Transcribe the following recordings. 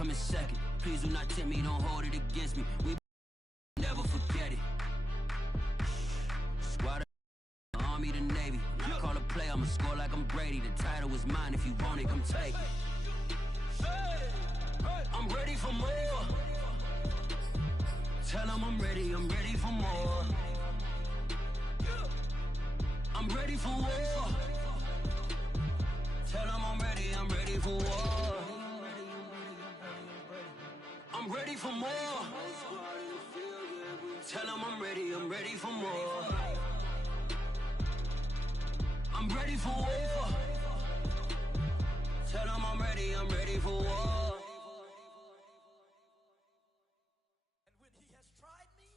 come in second. Please do not tempt me, don't hold it against me. We never forget it. Squad of Army to Navy. When I call a play, I'ma score like I'm Brady. The title is mine, if you want it, come take it. I'm ready for more. Tell them I'm ready for more. I'm ready for war. Tell them I'm ready for war. I'm ready for more. Tell them I'm ready for more. I'm ready for war. Tell them I'm ready for war. And when he has tried me,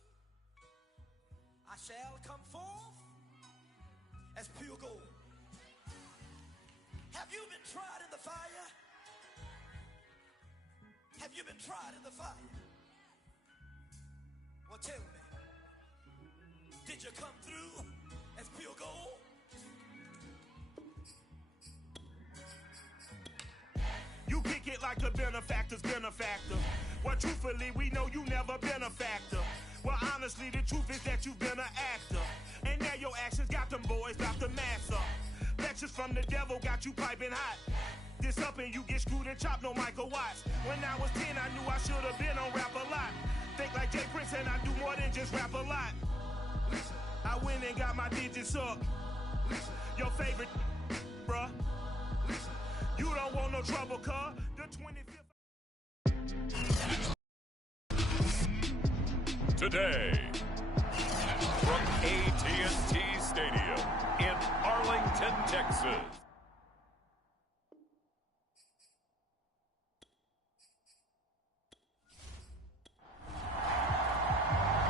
I shall come forth as pure gold. Have you been tried in the fire? Have you been tried in the fire? Well, tell me, did you come through as pure gold? You kick it like a benefactor's benefactor. Well, truthfully, we know you never been a factor. Well, honestly, the truth is that you've been an actor. And now your actions got them boys about to mass up. Lectures from the devil got you piping hot. This up and you get screwed and chopped, no Michael Watts. When I was 10, I knew I should have been on rap a lot. Think like Jay Prince and I do more than just rap a lot. Listen, I went and got my digits up. Listen, your favorite, bruh. Listen, you don't want no trouble, cuz. The 25th. Today, from AT&T Stadium in Arlington, Texas.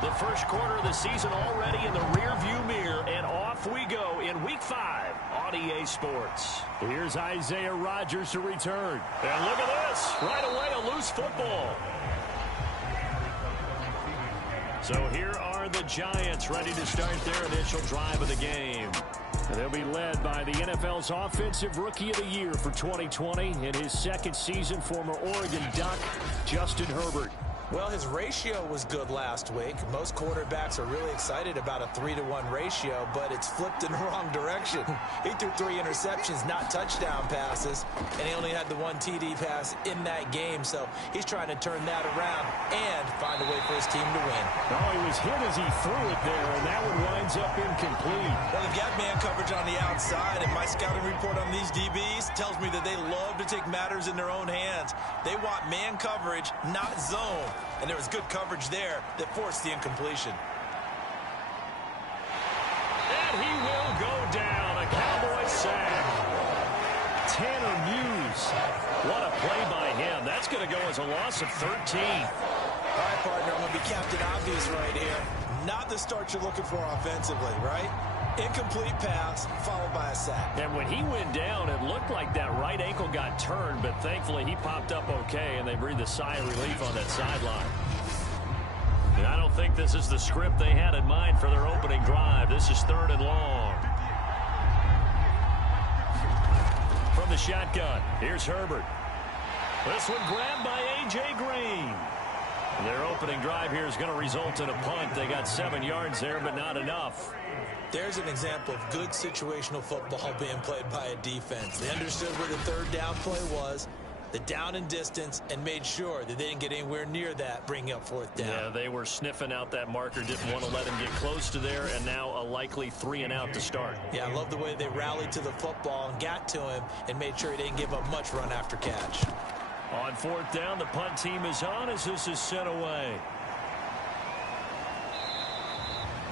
The first quarter of the season already in the rearview mirror, and off we go in Week 5 on EA Sports. Here's Isaiah Rodgers to return. And look at this. Right away, a loose football. So here are the Giants ready to start their initial drive of the game. And they'll be led by the NFL's Offensive Rookie of the Year for 2020 in his second season, former Oregon Duck, Justin Herbert. Well, his ratio was good last week. Most quarterbacks are really excited about a 3-to-1 ratio, but it's flipped in the wrong direction. He threw 3 interceptions, not touchdown passes, and he only had the 1 TD pass in that game, so he's trying to turn that around and find a way for his team to win. Oh, he was hit as he threw it there, and that one winds up incomplete. Well, they've got man coverage on the outside, and my scouting report on these DBs tells me that they love to take matters in their own hands. They want man coverage, not zone. And there was good coverage there that forced the incompletion. And he will go down. A Cowboy sack. Tanner Muse. What a play by him. That's going to go as a loss of 13. All right, partner, I'm going to be Captain Obvious right here. Not the start you're looking for offensively, right? Incomplete pass followed by a sack. And when he went down, it looked like that right ankle got turned, but thankfully he popped up okay, and they breathed a sigh of relief on that sideline. And I don't think this is the script they had in mind for their opening drive. This is 3rd and long. From the shotgun, here's Herbert. This one grabbed by A.J. Green. Their opening drive here is going to result in a punt. They got 7 yards there, but not enough. There's an example of good situational football being played by a defense. They understood where the 3rd down play was, the down and distance, and made sure that they didn't get anywhere near that, bringing up 4th down. Yeah, they were sniffing out that marker, didn't want to let him get close to there, and now a likely 3 and out to start. Yeah, I love the way they rallied to the football and got to him and made sure he didn't give up much run after catch. On 4th down, the punt team is on as this is sent away.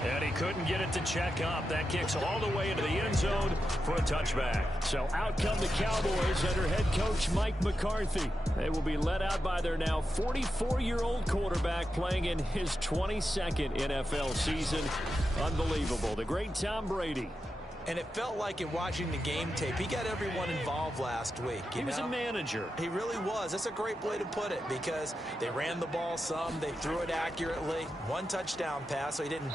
And he couldn't get it to check up. That kicks all the way into the end zone for a touchback. So out come the Cowboys under head coach Mike McCarthy. They will be led out by their now 44-year-old quarterback playing in his 22nd NFL season. Unbelievable. The great Tom Brady. And it felt like in watching the game tape, he got everyone involved last week. He was a manager. He really was. That's a great way to put it because they ran the ball some. They threw it accurately. 1 touchdown pass, so he didn't,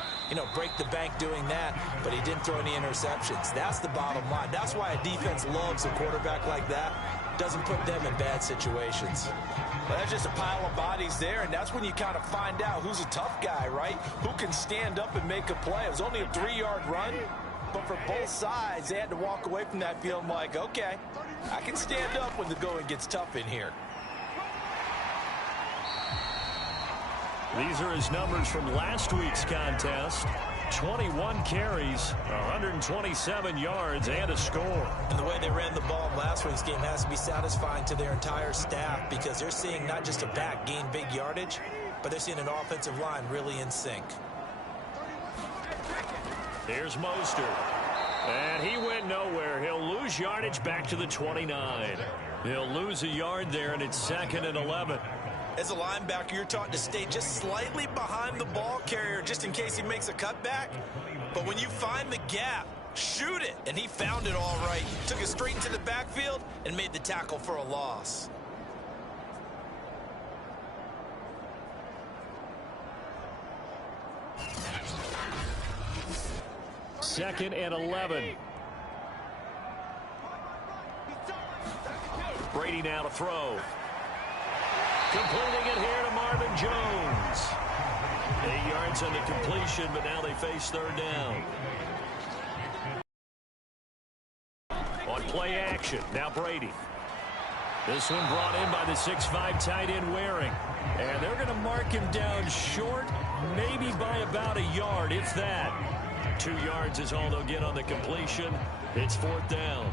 break the bank doing that, but he didn't throw any interceptions. That's the bottom line. That's why a defense loves a quarterback like that. doesn't put them in bad situations. Well, that's just a pile of bodies there, and that's when you kind of find out who's a tough guy, right? Who can stand up and make a play. It was only a 3-yard run, but for both sides, they had to walk away from that feeling like, okay, I can stand up when the going gets tough in here. These are his numbers from last week's contest. 21 carries, 127 yards, and a score. And the way they ran the ball in last week's game has to be satisfying to their entire staff because they're seeing not just a back gain big yardage, but they're seeing an offensive line really in sync. Here's Mostert. And he went nowhere. He'll lose yardage back to the 29. He'll lose a yard there, and it's 2nd and 11. As a linebacker, you're taught to stay just slightly behind the ball carrier just in case he makes a cutback. But when you find the gap, shoot it. And he found it all right. Took it straight into the backfield and made the tackle for a loss. Second and 11. Brady now to throw. Completing it here to Marvin Jones. 8 yards on the completion, but now they face 3rd down. On play action, now Brady. This one brought in by the 6'5" tight end Waring. And they're going to mark him down short, maybe by about a yard, if that. 2 yards is all they'll get on the completion. It's 4th down.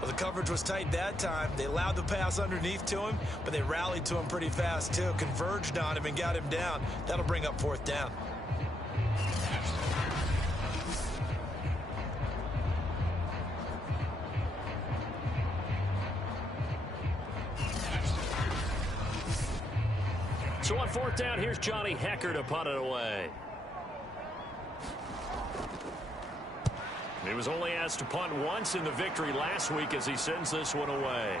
Well, the coverage was tight that time. They allowed the pass underneath to him, but they rallied to him pretty fast, too. Converged on him and got him down. That'll bring up 4th down. So on 4th down, here's Johnny Hecker to punt it away. He was only asked to punt once in the victory last week as he sends this one away.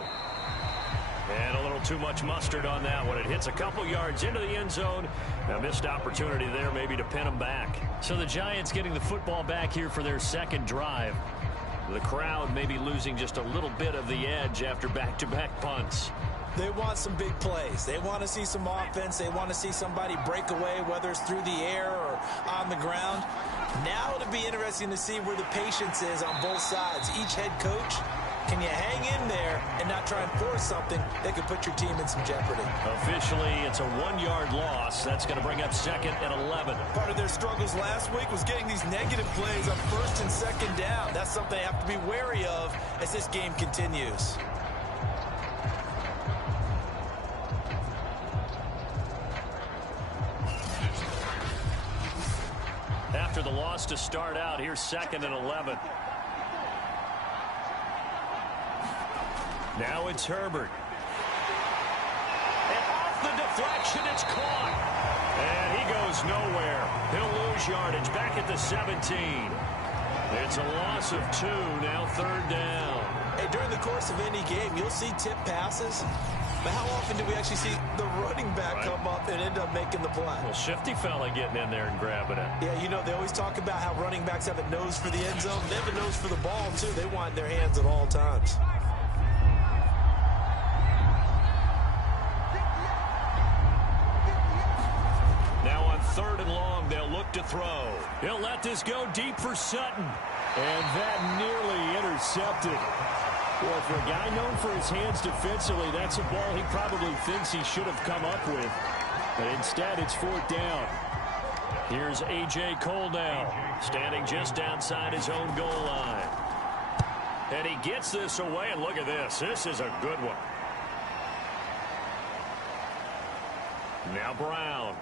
And a little too much mustard on that one. It hits a couple yards into the end zone. A missed opportunity there maybe to pin him back. So the Giants getting the football back here for their 2nd drive. The crowd maybe losing just a little bit of the edge after back-to-back punts. They want some big plays. They want to see some offense. They want to see somebody break away, whether it's through the air or on the ground. Now it'll be interesting to see where the patience is on both sides. Each head coach, can you hang in there and not try and force something that could put your team in some jeopardy? Officially, it's a 1-yard loss. That's going to bring up 2nd and 11. Part of their struggles last week was getting these negative plays on 1st and 2nd down. That's something they have to be wary of as this game continues. After the loss to start out, here's 2nd and 11. Now it's Herbert. And off the deflection, it's caught. And he goes nowhere. He'll lose yardage back at the 17. It's a loss of 2, now 3rd down. Hey, during the course of any game, you'll see tip passes. But how often do we actually see the running back come up and end up making the play? Well, shifty fella getting in there and grabbing it. Yeah, you know, they always talk about how running backs have a nose for the end zone. They have a nose for the ball, too. They want it in their hands at all times. Now on 3rd and long, they'll look to throw. He'll let this go deep for Sutton. And that nearly intercepted. Well, for a guy known for his hands defensively, that's a ball he probably thinks he should have come up with. But instead, it's 4th down. Here's A.J. Cole now, standing just outside his own goal line. And he gets this away, and look at this. This is a good one. Now Brown.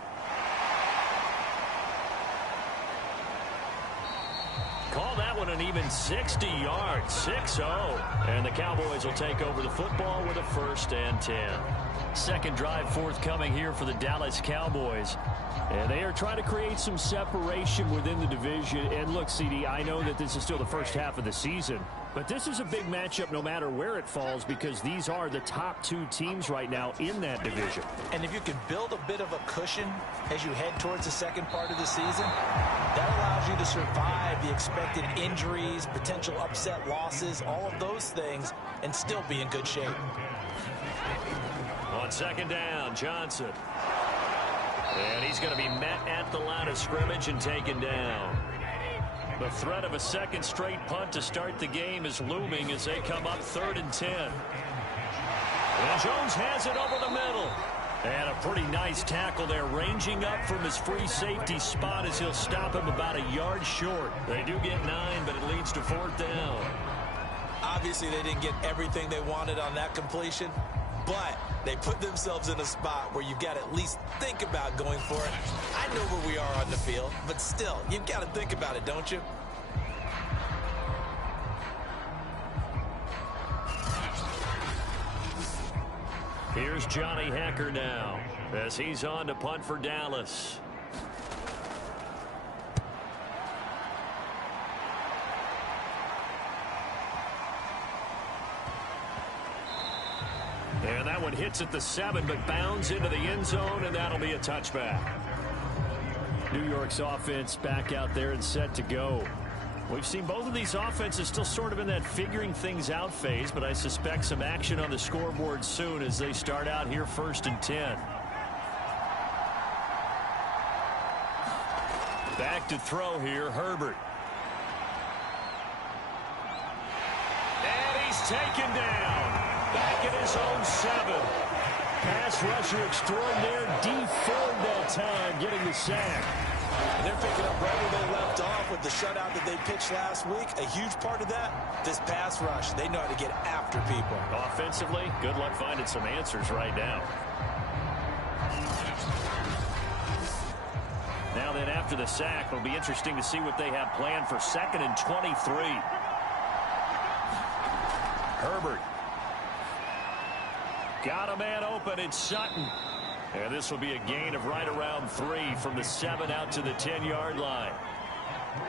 Call that one an even 60 yards, 6-0. And the Cowboys will take over the football with a 1st and 10. 2nd drive forthcoming here for the Dallas Cowboys. And they are trying to create some separation within the division. And look, CD, I know that this is still the first half of the season. But this is a big matchup no matter where it falls because these are the top two teams right now in that division. And if you can build a bit of a cushion as you head towards the second part of the season, that allows you to survive the expected injuries, potential upset losses, all of those things, and still be in good shape. On second down, Johnson. And he's going to be met at the line of scrimmage and taken down. The threat of a second straight punt to start the game is looming as they come up 3rd and 10. And Jones has it over the middle. And a pretty nice tackle there, ranging up from his free safety spot as he'll stop him about a yard short. They do get 9, but it leads to 4th down. Obviously, they didn't get everything they wanted on that completion, but they put themselves in a spot where you've got to at least think about going for it. I know where we are on the field, but still, you've got to think about it, don't you? Here's Johnny Hecker now as he's on to punt for Dallas. And that one hits at the 7, but bounds into the end zone, and that'll be a touchback. New York's offense back out there and set to go. We've seen both of these offenses still sort of in that figuring things out phase, but I suspect some action on the scoreboard soon as they start out here 1st and 10. Back to throw here, Herbert. And he's taken down. Back in his own 7. Pass rusher extraordinaire, D Ford that time, getting the sack. And they're picking up right where they left off with the shutout that they pitched last week. A huge part of that, this pass rush. They know how to get after people. Offensively, good luck finding some answers right now. Now then, after the sack, it'll be interesting to see what they have planned for 2nd and 23. Herbert. Got a man open. It's Sutton. And this will be a gain of right around 3 from the 7 out to the 10-yard line.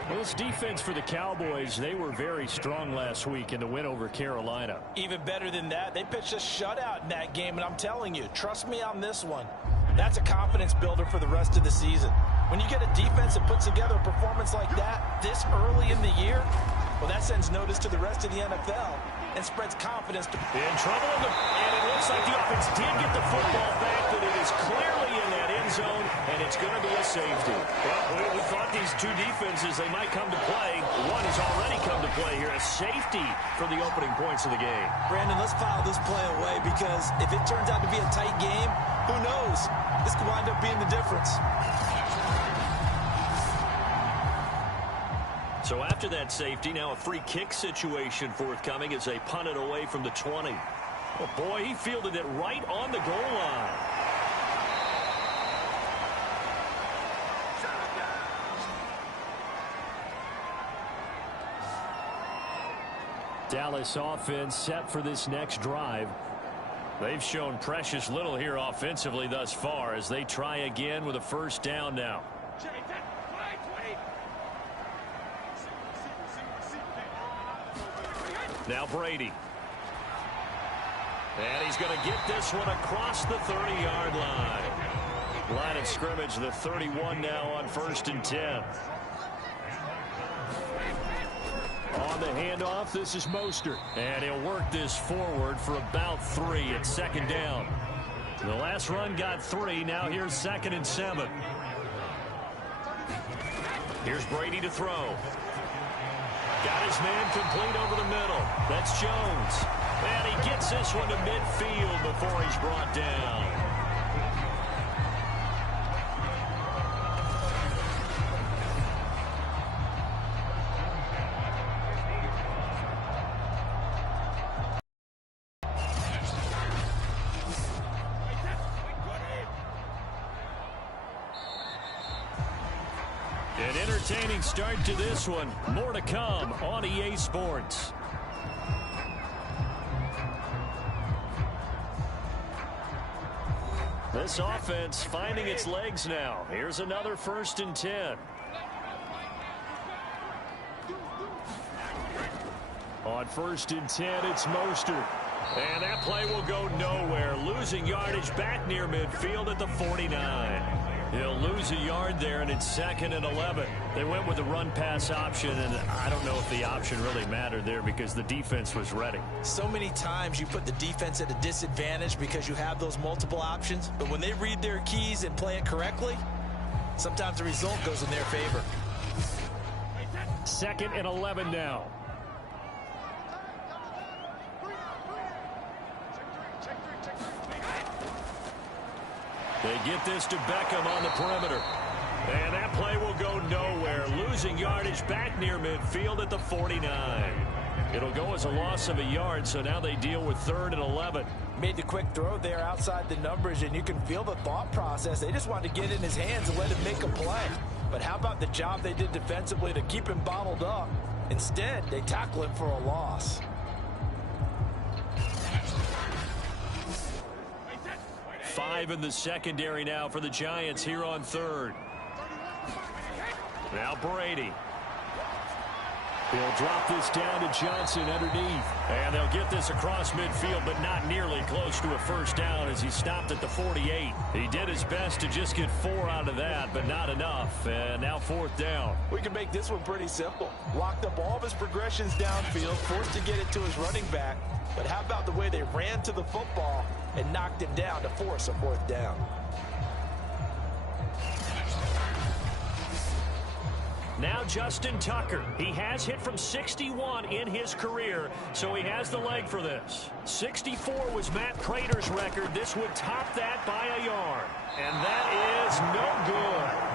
Well, this defense for the Cowboys, they were very strong last week in the win over Carolina. Even better than that, they pitched a shutout in that game, and I'm telling you, trust me on this one. That's a confidence builder for the rest of the season. When you get a defense that puts together a performance like that this early in the year, well, that sends notice to the rest of the NFL and spreads confidence. In trouble, and it looks like the offense did get the football back, but it is clearly in that end zone, and it's going to be a safety. Well, we thought these two defenses, they might come to play. One has already come to play here, a safety for the opening points of the game. Brandon, let's file this play away because if it turns out to be a tight game, who knows? This could wind up being the difference. So after that safety, now a free kick situation forthcoming as they punt it away from the 20. Oh, boy, he fielded it right on the goal line. Dallas offense set for this next drive. They've shown precious little here offensively thus far as they try again with a 1st down now. Now Brady. And he's going to get this one across the 30-yard line. Line of scrimmage, the 31 now on 1st and 10. On the handoff, this is Mostert. And he'll work this forward for about 3 at 2nd down. The last run got 3. Now here's 2nd and 7. Here's Brady to throw. Got his man complete over the middle. That's Jones. And he gets this one to midfield before he's brought down. An entertaining start to this one. More to come on EA Sports. This offense finding its legs now. Here's another 1st and 10. On 1st and 10, it's Mostert. And that play will go nowhere. Losing yardage back near midfield at the 49. He'll lose a yard there, and it's 2nd and 11. They went with the run-pass option, and I don't know if the option really mattered there because the defense was ready. So many times you put the defense at a disadvantage because you have those multiple options, but when they read their keys and play it correctly, sometimes the result goes in their favor. 2nd and 11 now. They get this to Beckham on the perimeter. And that play will go nowhere. Losing yardage back near midfield at the 49. It'll go as a loss of a yard, so now they deal with 3rd and 11. Made the quick throw there outside the numbers, and you can feel the thought process. They just wanted to get in his hands and let him make a play. But how about the job they did defensively to keep him bottled up? Instead, they tackle him for a loss. Five in the secondary now for the Giants here on 3rd. Now Brady. He'll drop this down to Johnson underneath. And they'll get this across midfield, but not nearly close to a first down as he stopped at the 48. He did his best to just get 4 out of that, but not enough. And now 4th down. We can make this one pretty simple. Locked up all of his progressions downfield, forced to get it to his running back. But how about the way they ran to the football and knocked him down to force a 4th down? Now Justin Tucker. He has hit from 61 in his career, so he has the leg for this. 64 was Matt Prater's record. This would top that by a yard. And that is no good.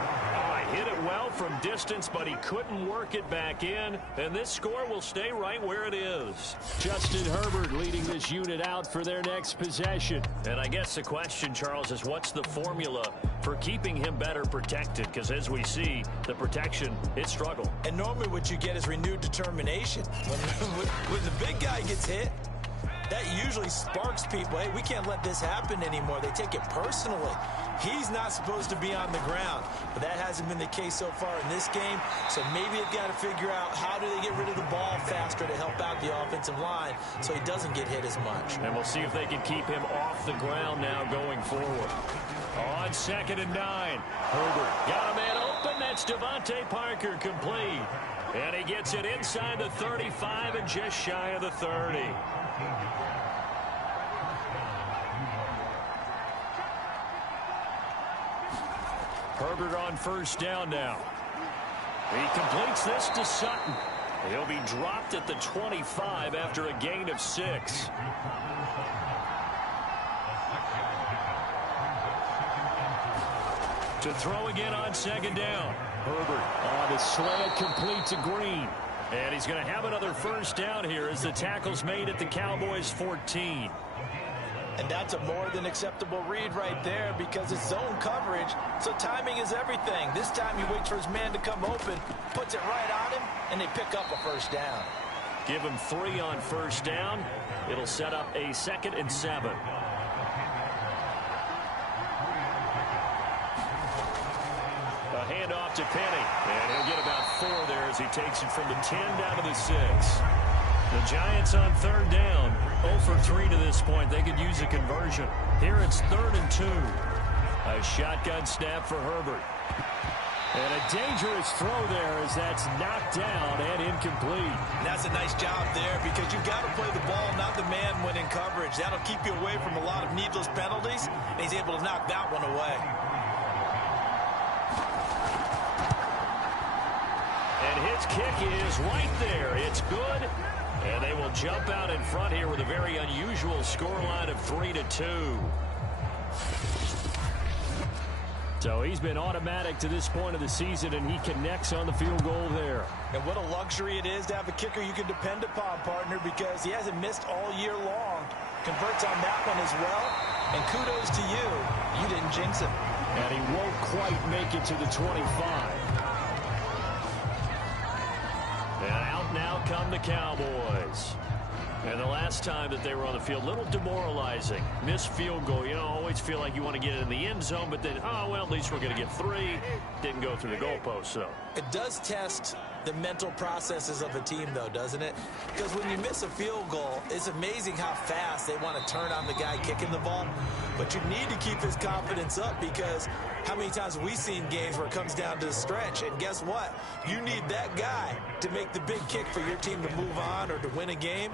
Hit it well from distance, but he couldn't work it back in. And this score will stay right where it is. Justin Herbert leading this unit out for their next possession. And I guess the question, Charles, is what's the formula for keeping him better protected? Because as we see, the protection, it struggled. And normally what you get is renewed determination. When the big guy gets hit, that usually sparks people. Hey, we can't let this happen anymore. They take it personally. He's not supposed to be on the ground, but that hasn't been the case so far in this game. So maybe they've got to figure out how do they get rid of the ball faster to help out the offensive line so he doesn't get hit as much. And we'll see if they can keep him off the ground now going forward. On 2nd and 9, Herbert got a man open. That's Devontae Parker complete. And he gets it inside the 35 and just shy of the 30. Herbert on 1st down now. He completes this to Sutton. He'll be dropped at the 25 after a gain of 6. To throw again on 2nd down. Herbert on the slant, complete to Green. And he's going to have another first down here as the tackle's made at the Cowboys 14. And that's a more than acceptable read right there because it's zone coverage, so timing is everything. This time he waits for his man to come open, puts it right on him, and they pick up a first down. Give him 3 on 1st down. It'll set up a 2nd and 7. A handoff to Penny, and he'll get about 4 there as he takes it from the 10 down to the 6. The Giants on 3rd down, 0 for 3 to this point. They could use a conversion. Here it's 3rd and 2. A shotgun snap for Herbert. And a dangerous throw there as that's knocked down and incomplete. And that's a nice job there because you've got to play the ball, not the man when in coverage. That'll keep you away from a lot of needless penalties, and he's able to knock that one away. And his kick is right there. It's good. And they will jump out in front here with a very unusual scoreline of 3-2. So he's been automatic to this point of the season, and he connects on the field goal there. And what a luxury it is to have a kicker you can depend upon, partner, because he hasn't missed all year long. Converts on that one as well. And kudos to you. You didn't jinx him. And he won't quite make it to the 25. And out now come the Cowboys. And the last time that they were on the field, a little demoralizing. Missed field goal. You know, always feel like you want to get it in the end zone, but then, oh, well, at least we're going to get 3. Didn't go through the goalpost, so. It does test the mental processes of a team, though, doesn't it? Because when you miss a field goal, it's amazing how fast they want to turn on the guy kicking the ball. But you need to keep his confidence up, because how many times have we seen games where it comes down to the stretch? And guess what? You need that guy to make the big kick for your team to move on or to win a game.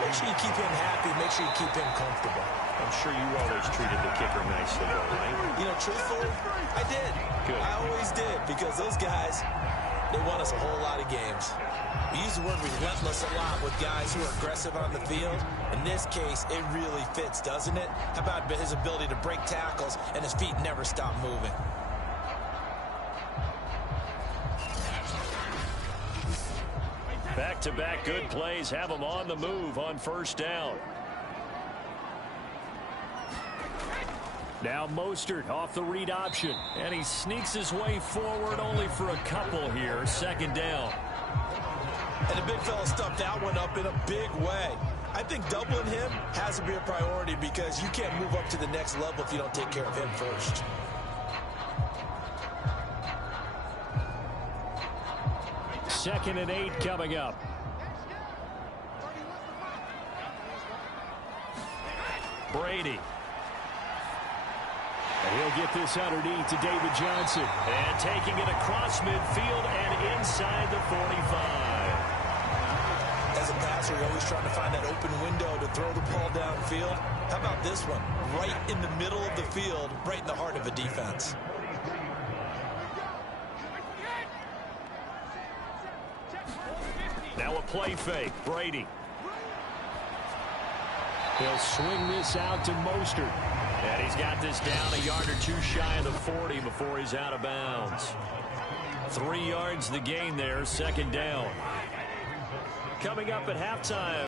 Make sure you keep him happy. Make sure you keep him comfortable. I'm sure you always treated the kicker nicely, though, right? You know, truthfully, I did. Good. I always did, because those guys, they won us a whole lot of games. We use the word relentless a lot with guys who are aggressive on the field. In this case, it really fits, doesn't it? How about his ability to break tackles and his feet never stop moving? Back-to-back good plays have him on the move on first down. Now Mostert off the read option, and he sneaks his way forward only for a couple here. Second down. And the big fella stuffed that one up in a big way. I think doubling him has to be a priority, because you can't move up to the next level if you don't take care of him first. Second and 8 coming up. Brady. And he'll get this underneath to David Johnson. And taking it across midfield and inside the 45. As a passer, you're always trying to find that open window to throw the ball downfield. How about this one? Right in the middle of the field, right in the heart of a defense. Now a play fake. Brady. He'll swing this out to Mostert. And he's got this down a yard or two shy of the 40 before he's out of bounds. 3 yards the gain there, second down. Coming up at halftime,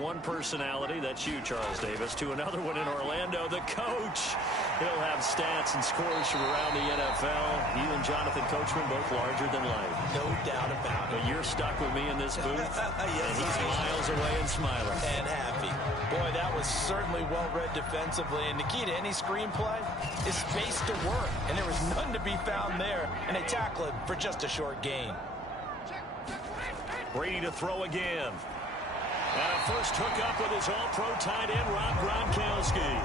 one personality, that's you, Charles Davis, to another one in Orlando, the coach. He'll have stats and scores from around the NFL. You and Jonathan Coachman both larger than life. No doubt about it. But you're stuck with me in this booth, Yes, and he's miles away and smiling. And happy. Boy, that was certainly well-read defensively, and the key to any screenplay is space to work, and there was none to be found there, and they tackle it for just a short gain. Brady to throw again. And a first hookup with his all-pro tight end, Rob Gronkowski.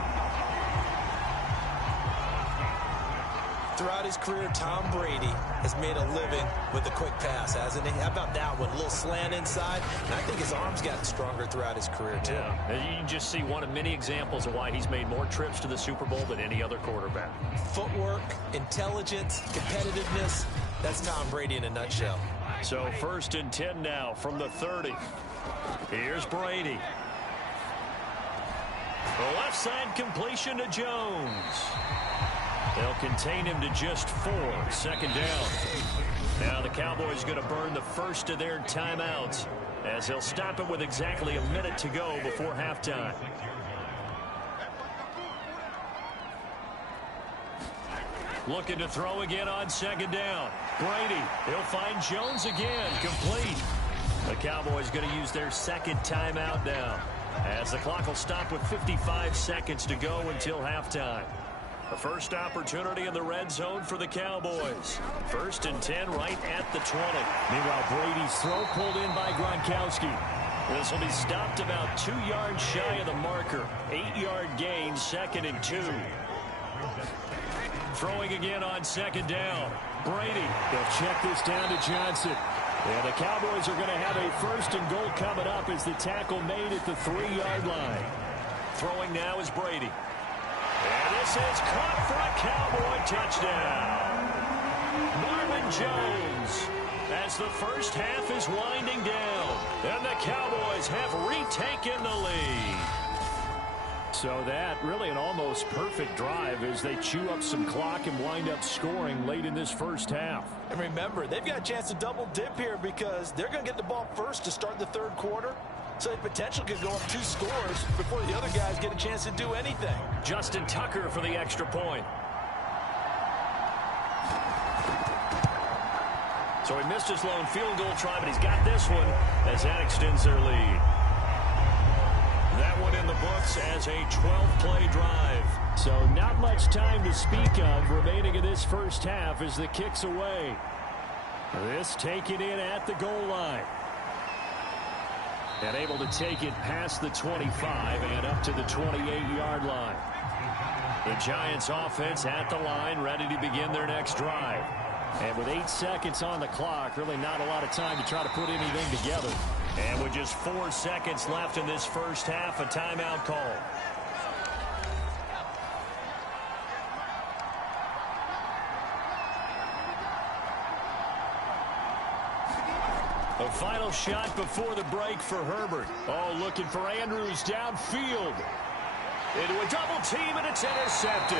Throughout his career, Tom Brady has made a living with a quick pass, hasn't he? How about that one? A little slant inside, and I think his arm's gotten stronger throughout his career, too. Yeah, and you can just see one of many examples of why he's made more trips to the Super Bowl than any other quarterback. Footwork, intelligence, competitiveness, that's Tom Brady in a nutshell. So first and 10 now from the 30. Here's Brady. The left side completion to Jones. They'll contain him to just 4. Second down. Now the Cowboys going to burn the first of their timeouts, as they'll stop it with exactly a minute to go before halftime. Looking to throw again on second down. Brady, he'll find Jones again, complete. The Cowboys going to use their second timeout now, as the clock will stop with 55 seconds to go until halftime. The first opportunity in the red zone for the Cowboys. First and 10 right at the 20. Meanwhile, Brady's throw pulled in by Gronkowski. This will be stopped about 2 yards shy of the marker. 8-yard gain, second and 2. Throwing again on second down. Brady. They'll check this down to Johnson. And the Cowboys are going to have a first and goal coming up as the tackle made at the 3-yard line. Throwing now is Brady. And this is caught for a Cowboy touchdown. Marvin Jones, as the first half is winding down, and the Cowboys have retaken the lead. So that really an almost perfect drive as they chew up some clock and wind up scoring late in this first half. And remember, they've got a chance to double dip here, because they're going to get the ball first to start the third quarter. So they potentially could go up 2 scores before the other guys get a chance to do anything. Justin Tucker for the extra point. So he missed his lone field goal try, but he's got this one as that extends their lead. That one in the books as a 12-play drive. So not much time to speak of remaining in this first half as the kick's away. This taken in at the goal line. And able to take it past the 25 and up to the 28-yard line. The Giants offense at the line, ready to begin their next drive. And with 8 seconds on the clock, really not a lot of time to try to put anything together. And with just 4 seconds left in this first half, a timeout call. The final shot before the break for Herbert. Oh, looking for Andrews downfield. Into a double team, and it's intercepted.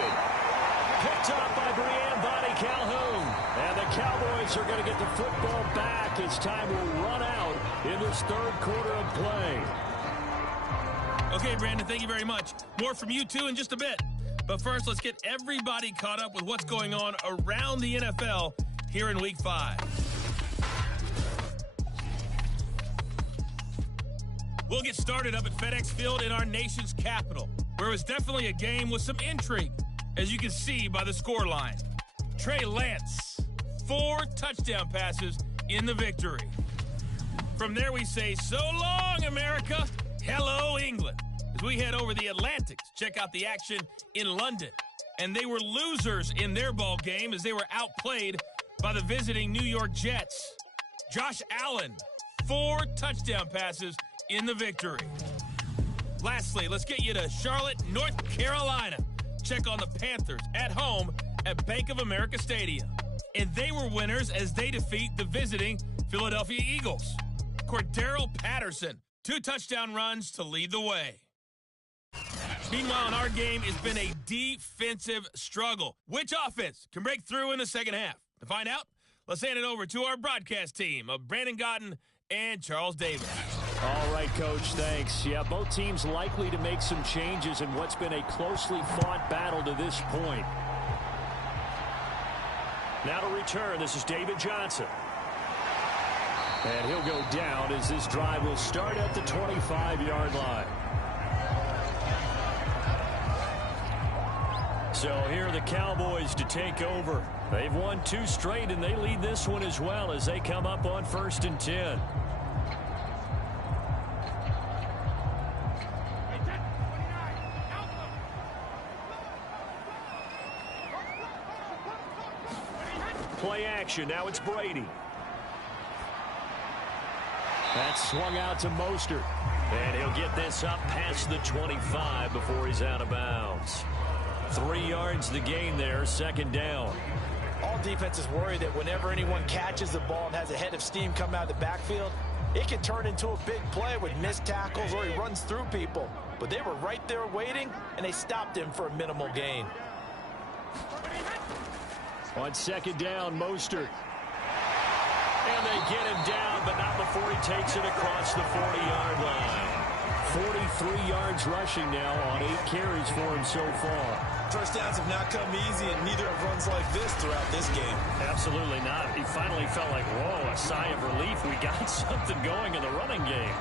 Picked up by Brianne Bonnie Calhoun. And the Cowboys are going to get the football back as time will run out in this third quarter of play. Okay, Brandon, thank you very much. More from you two in just a bit. But first, let's get everybody caught up with what's going on around the NFL here in Week 5. We'll get started up at FedEx Field in our nation's capital, where it was definitely a game with some intrigue, as you can see by the scoreline. Trey Lance, 4 touchdown passes in the victory. From there we say, so long, America. Hello, England. As we head over the Atlantic to check out the action in London. And they were losers in their ball game as they were outplayed by the visiting New York Jets. Josh Allen, 4 touchdown passes in the victory. Lastly, let's get you to Charlotte, North Carolina. Check on the Panthers at home at Bank of America Stadium. And they were winners as they defeat the visiting Philadelphia Eagles. Cordero Patterson, 2 touchdown runs to lead the way. Meanwhile, in our game, it's been a defensive struggle. Which offense can break through in the second half? To find out, let's hand it over to our broadcast team of Brandon Godden and Charles Davis. All right, Coach, thanks. Yeah, both teams likely to make some changes in what's been a closely fought battle to this point. Now to return, this is David Johnson. And he'll go down as this drive will start at the 25-yard line. So here are the Cowboys to take over. They've won 2 straight, and they lead this one as well as they come up on 1st and 10. Play action. Now it's Brady. That's swung out to Mostert. And he'll get this up past the 25 before he's out of bounds. 3 yards to gain there, 2nd down. All defenses worry that whenever anyone catches the ball and has a head of steam come out of the backfield, it can turn into a big play with missed tackles or he runs through people. But they were right there waiting, and they stopped him for a minimal gain. On 2nd down, Mostert. And they get him down, but not before he takes it across the 40-yard line. 43 yards rushing now on 8 carries for him so far. First downs have not come easy, and neither have runs like this throughout this game. Absolutely not. He finally felt like, whoa, a sigh of relief. We got something going in the running game.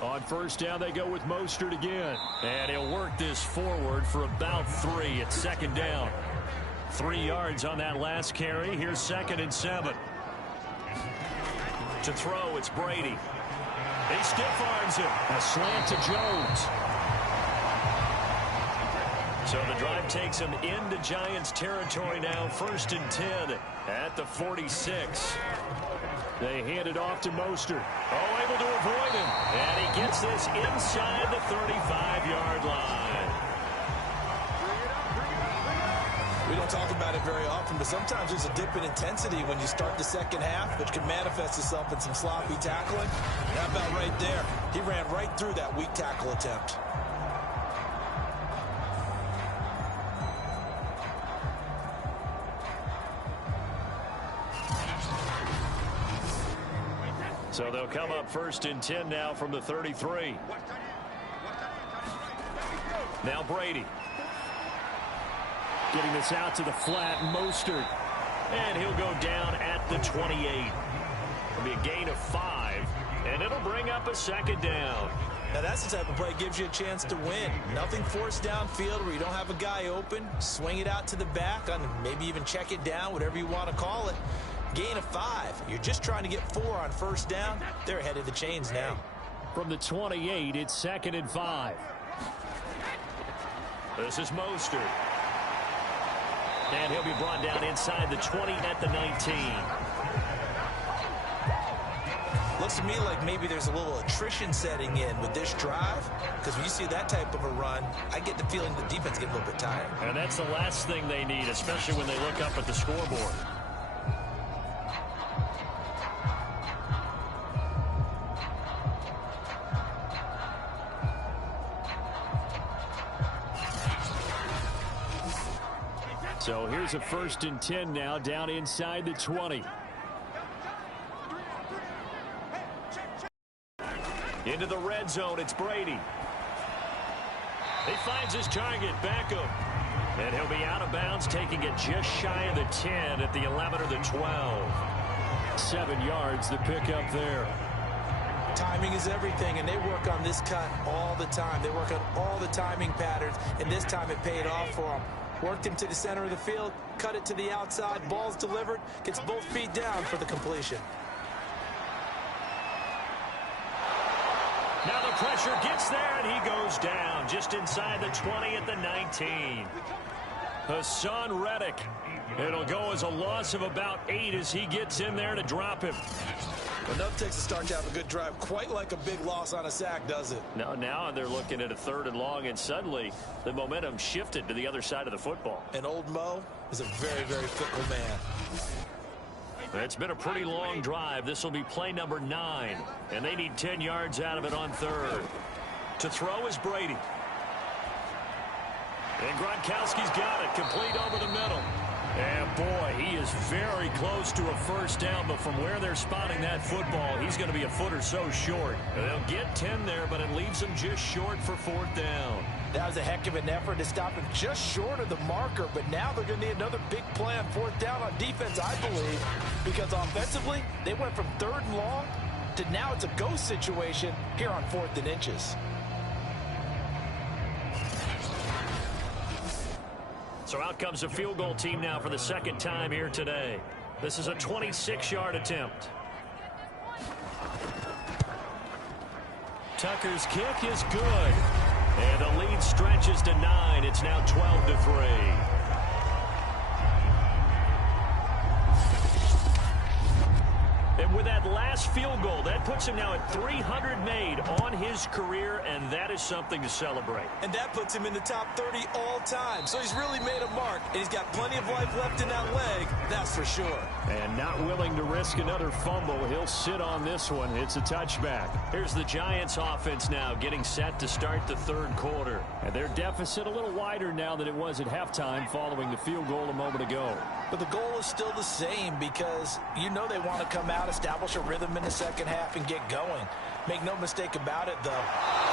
On 1st down, they go with Mostert again. And he'll work this forward for about 3 at 2nd down. 3 yards on that last carry. Here's 2nd and 7. To throw, it's Brady. He stiff arms him. A slant to Jones. So the drive takes him into Giants territory now. 1st and 10 at the 46. They hand it off to Mostert. Oh, able to avoid him. And he gets this inside the 35-yard line. We don't talk about it very often, but sometimes there's a dip in intensity when you start the second half, which can manifest itself in some sloppy tackling. How about right there? He ran right through that weak tackle attempt. So they'll come up 1st and 10 now from the 33. Now Brady. Getting this out to the flat, Mostert. And he'll go down at the 28. It'll be a gain of 5, and it'll bring up a 2nd down. Now that's the type of play that gives you a chance to win. Nothing forced downfield where you don't have a guy open. Swing it out to the back, and maybe even check it down, whatever you want to call it. Gain of 5. You're just trying to get 4 on first down. They're ahead of the chains now. From the 28, it's 2nd and 5. This is Mostert. And he'll be brought down inside the 20 at the 19. Looks to me like maybe there's a little attrition setting in with this drive, because when you see that type of a run, I get the feeling the defense is getting a little bit tired. And that's the last thing they need, especially when they look up at the scoreboard. So here's a 1st and 10 now, down inside the 20. Into the red zone, it's Brady. He finds his target, Beckham. And he'll be out of bounds, taking it just shy of the 10 at the 11 or the 12. 7 yards, the pickup there. Timing is everything, and they work on this cut all the time. They work on all the timing patterns, and this time it paid off for them. Worked him to the center of the field, cut it to the outside, ball's delivered, gets both feet down for the completion. Now the pressure gets there, and he goes down just inside the 20 at the 19. Hassan Reddick. It'll go as a loss of about 8 as he gets in there to drop him. Enough takes a start to have a good drive, quite like a big loss on a sack, does it? Now they're looking at a 3rd and long, and suddenly the momentum shifted to the other side of the football. And old Mo is a very, very fickle man. It's been a pretty long drive. This will be play number 9, and they need 10 yards out of it on 3rd. To throw is Brady. And Gronkowski's got it, complete over the middle. And boy, he is very close to a first down, but from where they're spotting that football, he's going to be a foot or so short. They'll get 10 there, but it leaves them just short for 4th down. That was a heck of an effort to stop him just short of the marker, but now they're going to need another big play on 4th down on defense, I believe, because offensively, they went from 3rd and long to now it's a go situation here on 4th and inches. So out comes a field goal team now for the 2nd time here today. This is a 26-yard attempt. Tucker's kick is good. And the lead stretches to 9. It's now 12-3. And with that last field goal, that puts him now at 300 made on his career, and that is something to celebrate. And that puts him in the top 30 all time. So he's really made a mark, and he's got plenty of life left in that leg, that's for sure. And not willing to risk another fumble. He'll sit on this one. It's a touchback. Here's the Giants offense now getting set to start the 3rd quarter. And their deficit a little wider now than it was at halftime following the field goal a moment ago. But the goal is still the same because you know they want to come out, establish a rhythm in the 2nd half, and get going. Make no mistake about it, though.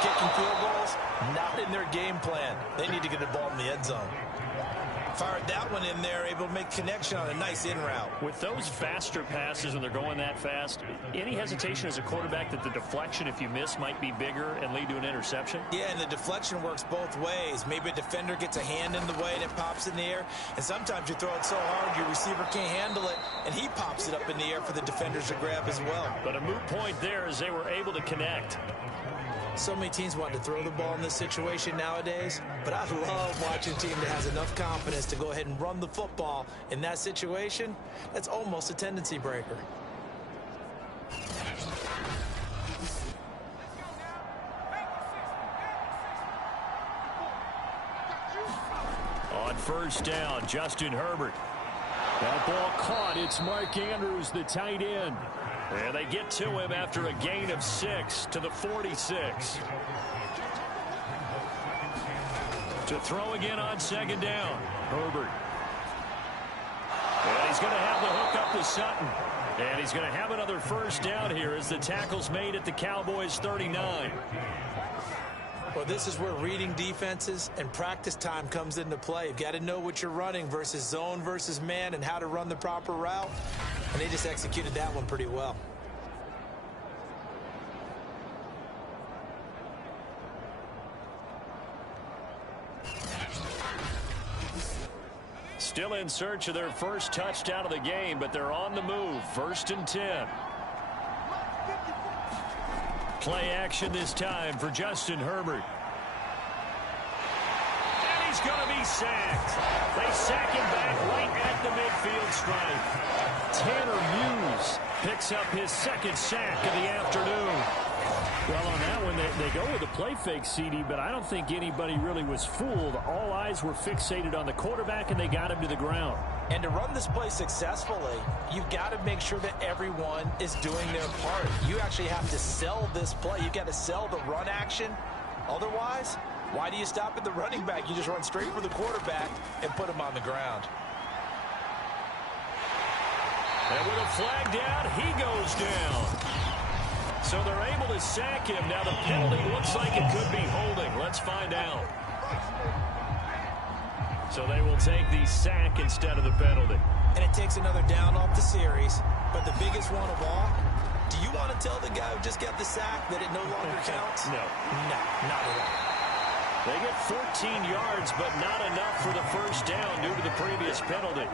Kicking field goals, not in their game plan. They need to get the ball in the end zone. Fired that one in there, able to make connection on a nice in route. With those faster passes and they're going that fast, any hesitation as a quarterback that the deflection, if you miss, might be bigger and lead to an interception? Yeah, and the deflection works both ways. Maybe a defender gets a hand in the way and it pops in the air, and sometimes you throw it so hard your receiver can't handle it, and he pops it up in the air for the defenders to grab as well. But a moot point there as they were able to connect. So many teams want to throw the ball in this situation nowadays, but I love watching a team that has enough confidence to go ahead and run the football in that situation. That's almost a tendency breaker. On 1st down, Justin Herbert. That ball caught. It's Mark Andrews, the tight end. And they get to him after a gain of 6 to the 46. To throw again on 2nd down, Herbert. And he's going to have the hook up to Sutton. And he's going to have another 1st down here as the tackle's made at the Cowboys' 39. Well, this is where reading defenses and practice time comes into play. You've got to know what you're running versus zone versus man and how to run the proper route. And they just executed that one pretty well. Still in search of their first touchdown of the game, but they're on the move. 1st and 10. Play action this time for Justin Herbert. And he's going to be sacked. They sack him back right at the midfield stripe. Tanner Muse picks up his 2nd sack of the afternoon. Well, on that one, they go with a play fake, CD, but I don't think anybody really was fooled. All eyes were fixated on the quarterback, and they got him to the ground. And to run this play successfully, you've got to make sure that everyone is doing their part. You actually have to sell this play. You've got to sell the run action. Otherwise, why do you stop at the running back? You just run straight for the quarterback and put him on the ground. And with a flag down, he goes down. So they're able to sack him. Now the penalty looks like it could be holding. Let's find out. So they will take the sack instead of the penalty. And it takes another down off the series. But the biggest one of all, do you want to tell the guy who just got the sack that it no longer counts? No. No, not at all. They get 14 yards, but not enough for the first down due to the previous penalty.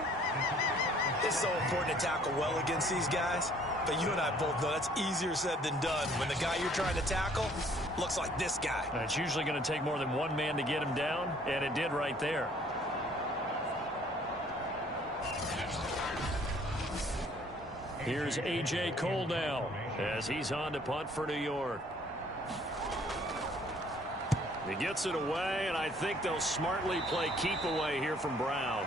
It's so important to tackle well against these guys. But you and I both know that's easier said than done when the guy you're trying to tackle looks like this guy. And it's usually going to take more than one man to get him down, and it did right there. Here's A.J. Cole now as he's on to punt for New York. He gets it away, and I think they'll smartly play keep away here from Brown.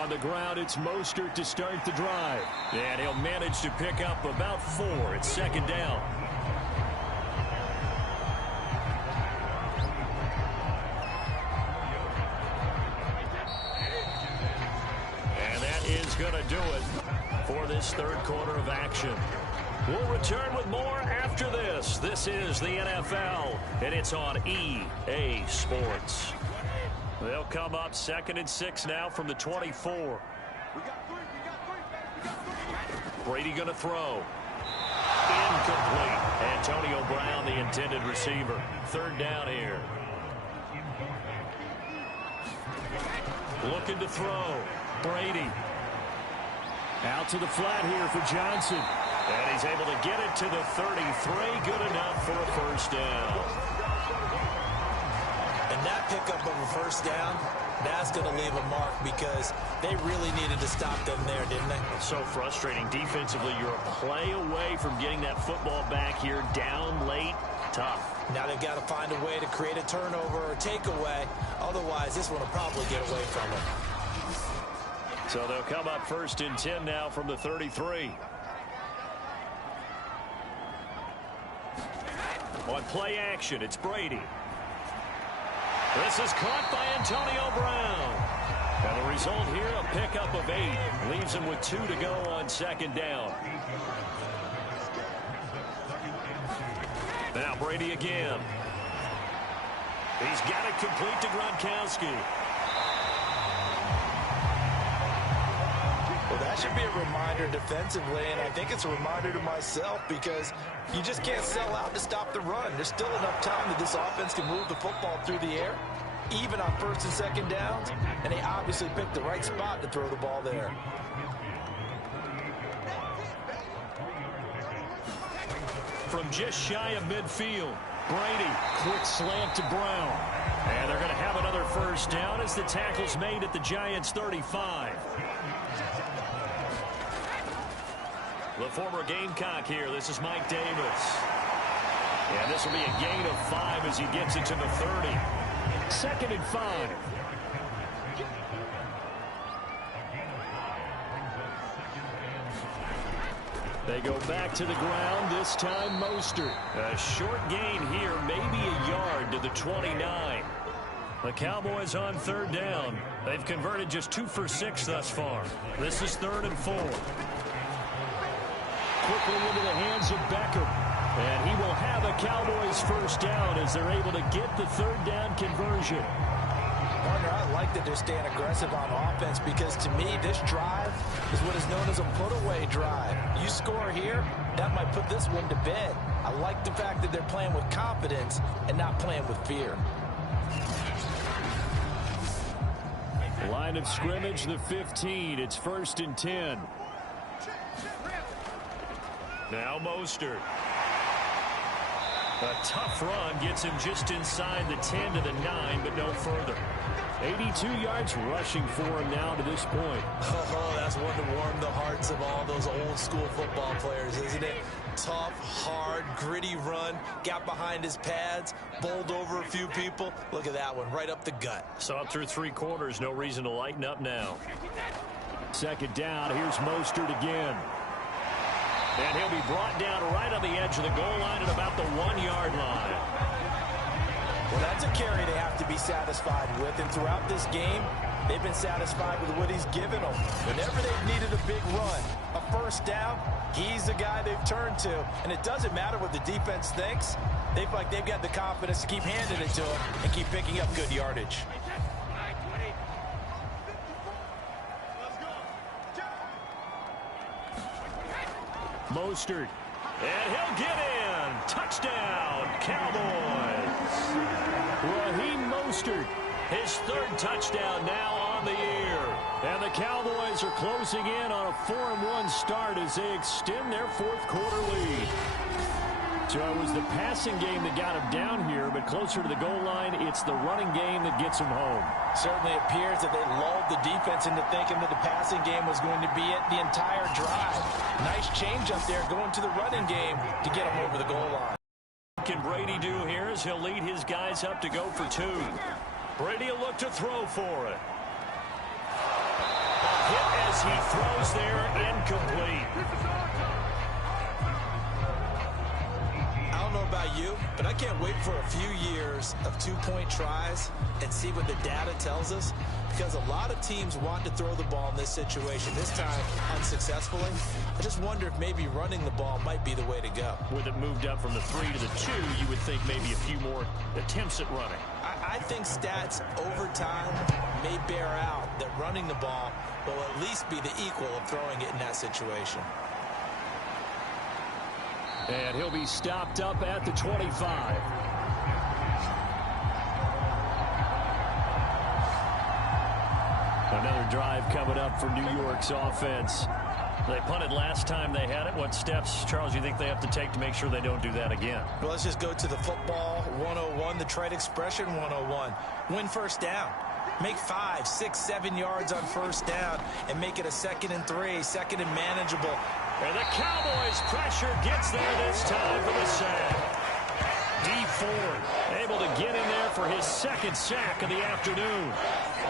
On the ground, it's Mostert to start the drive. And he'll manage to pick up about 4. It's 2nd down. And that is going to do it for this 3rd quarter of action. We'll return with more after this. This is the NFL, and it's on EA Sports. They'll come up 2nd and 6 now from the 24. Brady going to throw. Incomplete. Antonio Brown, the intended receiver. 3rd down here. Looking to throw. Brady. Out to the flat here for Johnson. And he's able to get it to the 33. Good enough for a first down. And that pickup of a first down, that's going to leave a mark because they really needed to stop them there, didn't they? It's so frustrating. Defensively, you're a play away from getting that football back here down late. Tough. Now they've got to find a way to create a turnover or takeaway. Otherwise, this one will probably get away from them. So they'll come up 1st and 10 now from the 33. On play action, it's Brady. This is caught by Antonio Brown. And the result here, a pickup of 8. Leaves him with 2 to go on 2nd down. Now Brady again. He's got it complete to Gronkowski. Well, that should be a reminder defensively, and I think it's a reminder to myself because you just can't sell out to stop the run. There's still enough time that this offense can move the football through the air, even on 1st and 2nd downs, and they obviously picked the right spot to throw the ball there. From just shy of midfield, Brady, quick slant to Brown. And they're going to have another first down as the tackle's made at the Giants' 35. The former Gamecock here. This is Mike Davis. And this will be a gain of 5 as he gets it to the 30. 2nd and 5. They go back to the ground, this time Mostert. A short gain here, maybe a yard to the 29. The Cowboys on 3rd down. They've converted just 2 for 6 thus far. This is 3rd and 4. Quickly into the hands of Beckham. And he will have a Cowboys first down as they're able to get the 3rd down conversion. partner, I like that they're staying aggressive on offense because to me, this drive is what is known as a put-away drive. You score here, that might put this one to bed. I like the fact that they're playing with confidence and not playing with fear. Line of scrimmage, the 15. It's 1st and 10. Now Mostert. A tough run gets him just inside the 10 to the 9, but no further. 82 yards rushing for him now to this point. Oh, that's one to warm the hearts of all those old school football players, isn't it? Tough, hard, gritty run, got behind his pads, bowled over a few people. Look at that one, right up the gut. Saw it through 3 quarters, no reason to lighten up now. 2nd down, here's Mostert again. And he'll be brought down right on the edge of the goal line at about the 1-yard line. Well, that's a carry they have to be satisfied with. And throughout this game, they've been satisfied with what he's given them. Whenever they've needed a big run, a 1st down, he's the guy they've turned to. And it doesn't matter what the defense thinks. They feel like they've got the confidence to keep handing it to him and keep picking up good yardage. Mostert, and he'll get in. Touchdown, Cowboys. Raheem Mostert, his 3rd touchdown now on the year. And the Cowboys are closing in on a 4-1 start as they extend their 4th quarter lead. So it was the passing game that got him down here, but closer to the goal line, it's the running game that gets him home. Certainly appears that they lulled the defense into thinking that the passing game was going to be it the entire drive. Nice change up there going to the running game to get him over the goal line. What can Brady do here as he'll lead his guys up to go for 2. Brady will look to throw for it. A hit as he throws there, incomplete. I don't know about you, but I can't wait for a few years of 2-point tries and see what the data tells us, because a lot of teams want to throw the ball in this situation, this time unsuccessfully. I just wonder if maybe running the ball might be the way to go. With it moved up from the 3 to the 2, you would think maybe a few more attempts at running. I think stats over time may bear out that running the ball will at least be the equal of throwing it in that situation. And he'll be stopped up at the 25. Another drive coming up for New York's offense. They punted last time they had it. What steps, Charles, you think they have to take to make sure they don't do that again? Well, let's just go to the football 101, the trade expression 101. Win 1st down. Make 5, 6, 7 yards on 1st down and make it a 2nd and 3, 2nd and manageable. And the Cowboys' pressure gets there this time for the sack. D Ford able to get in there for his 2nd sack of the afternoon.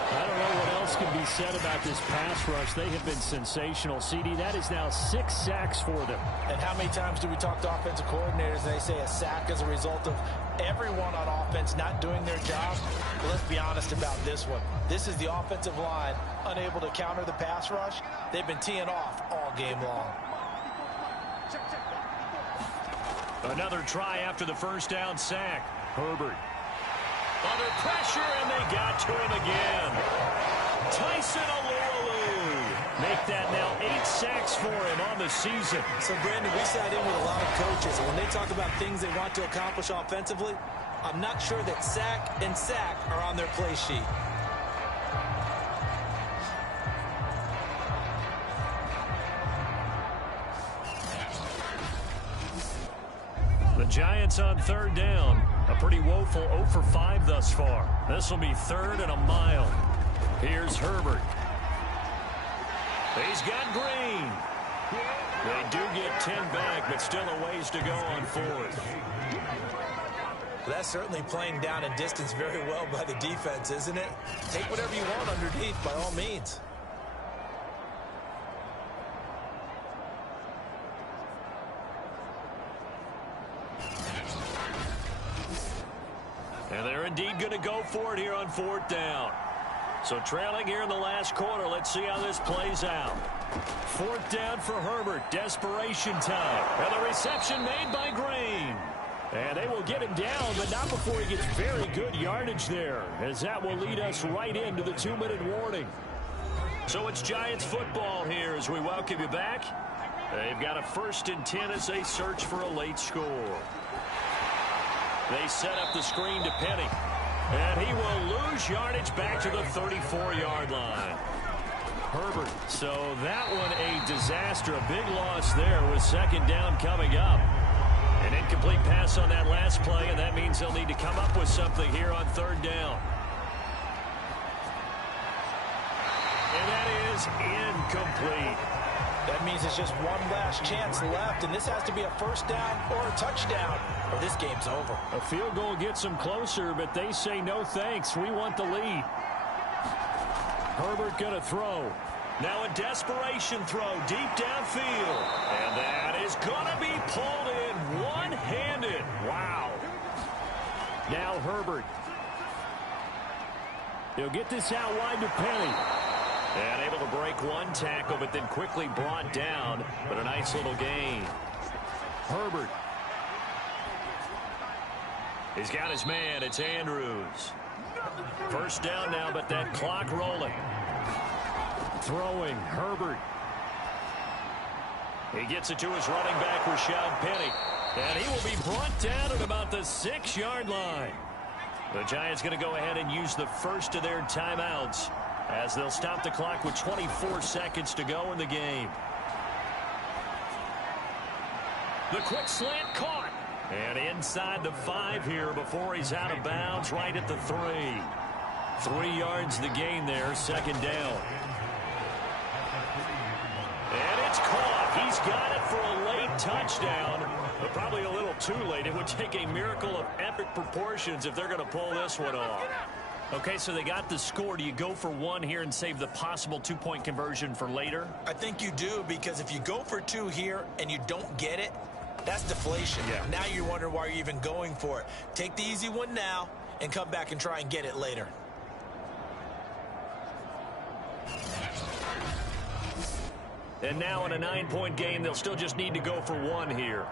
I don't know what else can be said about this pass rush. They have been sensational. CD, that is now 6 sacks for them. And how many times do we talk to offensive coordinators and they say a sack is a result of everyone on offense not doing their job? Well, let's be honest about this one. This is the offensive line unable to counter the pass rush. They've been teeing off all game long. Another try after the 1st down sack. Herbert. Under pressure, and they got to him again. Tyson Alualu. Make that now 8 sacks for him on the season. So, Brandon, we sat in with a lot of coaches, and when they talk about things they want to accomplish offensively, I'm not sure that sack and sack are on their play sheet. The Giants on 3rd down. A pretty woeful 0 for 5 thus far. This will be 3rd and a mile. Here's Herbert. He's got Green. They do get 10 back, but still a ways to go on 4th. That's certainly playing down and distance very well by the defense, isn't it? Take whatever you want underneath, by all means. And they're indeed going to go for it here on 4th down. So trailing here in the last quarter. Let's see how this plays out. 4th down for Herbert. Desperation time. And the reception made by Green. And they will get him down, but not before he gets very good yardage there, as that will lead us right into the 2-minute warning. So it's Giants football here as we welcome you back. They've got a 1st and 10 as they search for a late score. They set up the screen to Penny. And he will lose yardage back to the 34-yard line. Herbert, so that one a disaster. A big loss there with 2nd down coming up. An incomplete pass on that last play, and that means they'll need to come up with something here on 3rd down. And that is incomplete. That means it's just one last chance left, and this has to be a 1st down or a touchdown, or this game's over. A field goal gets them closer, but they say no thanks. We want the lead. Herbert going to throw. Now a desperation throw deep downfield. And that is going to be pulled in one-handed. Wow. Now Herbert. He'll get this out wide to Penny. And able to break one tackle, but then quickly brought down. But a nice little gain. Herbert. He's got his man. It's Andrews. 1st down now, but that clock rolling. Throwing, Herbert. He gets it to his running back, Rashad Penny. And he will be brought down at about the 6-yard line. The Giants going to go ahead and use the first of their timeouts as they'll stop the clock with 24 seconds to go in the game. The quick slant caught. And inside the 5 here before he's out of bounds right at the 3. 3 yards the gain there, 2nd down. And it's caught. He's got it for a late touchdown, but probably a little too late. It would take a miracle of epic proportions if they're going to pull this one off. Okay, so they got the score. Do you go for 1 here and save the possible 2-point conversion for later? I think you do, because if you go for 2 here and you don't get it, that's deflation. Yeah. Now you wonder why you're even going for it. Take the easy one now and come back and try and get it later. And now in a 9-point game, they'll still just need to go for 1 here.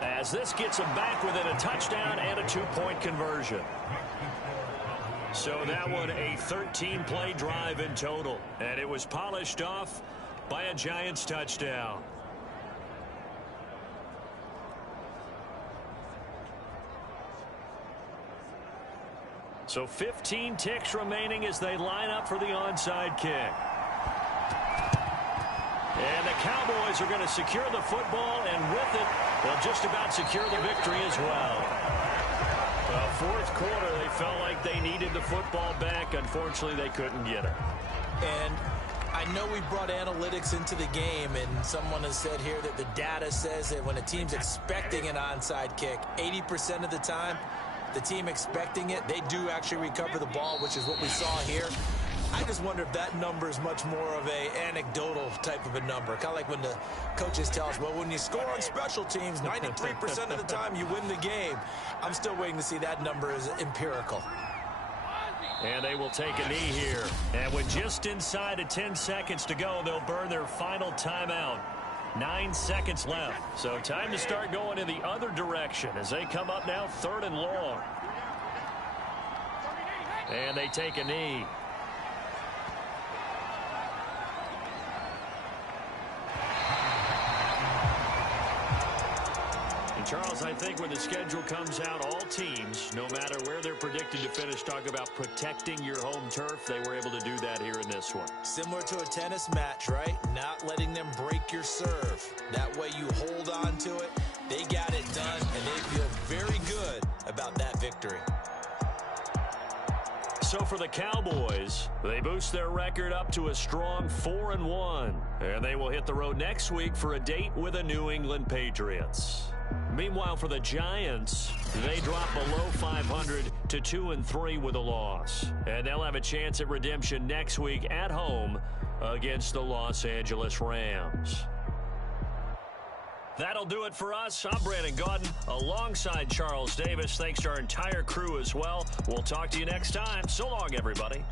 As this gets them back within a touchdown and a 2-point conversion. So that one a 13-play drive in total. And it was polished off by a Giants touchdown. So 15 ticks remaining as they line up for the onside kick. And the Cowboys are going to secure the football, and with it, they'll just about secure the victory as well. The 4th quarter, they felt like they needed the football back. Unfortunately, they couldn't get it. And I know we brought analytics into the game, and someone has said here that the data says that when a team's expecting an onside kick, 80% of the time, the team expecting it, they do actually recover the ball, which is what we saw here. I just wonder if that number is much more of a anecdotal type of a number. Kind of like when the coaches tell us, well, when you score on special teams, 93% of the time you win the game. I'm still waiting to see that number is empirical. And they will take a knee here. And with just inside of 10 seconds to go, they'll burn their final timeout. 9 seconds left. So time to start going in the other direction as they come up now 3rd and long. And they take a knee. And Charles, I think when the schedule comes out, all teams, no matter where they're predicted to finish, talk about protecting your home turf. They were able to do that here in this one. Similar to a tennis match, right? Not letting them break your serve. That way you hold on to it. They got it done, and they feel very good about that victory. So for the Cowboys, they boost their record up to a strong 4-1. And they will hit the road next week for a date with the New England Patriots. Meanwhile, for the Giants, they drop below 500 to 2-3 with a loss. And they'll have a chance at redemption next week at home against the Los Angeles Rams. That'll do it for us. I'm Brandon Gaudin alongside Charles Davis. Thanks to our entire crew as well. We'll talk to you next time. So long, everybody.